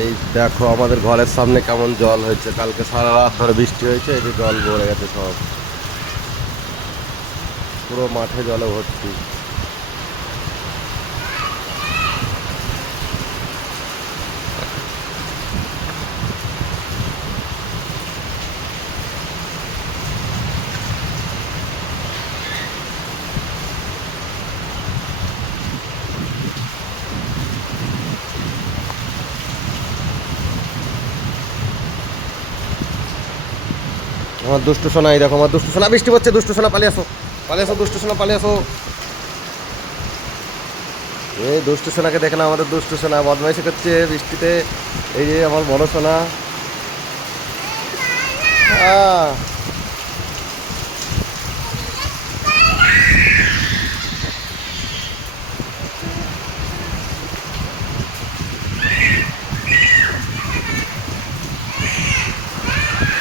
এই দেখো আমাদের ঘরের সামনে কেমন জল হয়েছে, কালকে সারা রাত ধরে বৃষ্টি হয়েছে, এই যে জল ভরে গেছে সব, পুরো মাঠে জলে ভর্তি। আমার দুষ্টু সোনা, এই দেখো আমার দুষ্টু সোনা, বৃষ্টি পড়ছে, দুষ্টু সোনা পালিয়ে আসো, পালিয়ে আসো দুষ্টু সোনা, পালিয়ে আসো। এই দুষ্টু সোনাকে দেখে না, আমাদের দুষ্টু সোনা বদমাইশি করছে বৃষ্টিতে। এই যে আমার বড় সোনা।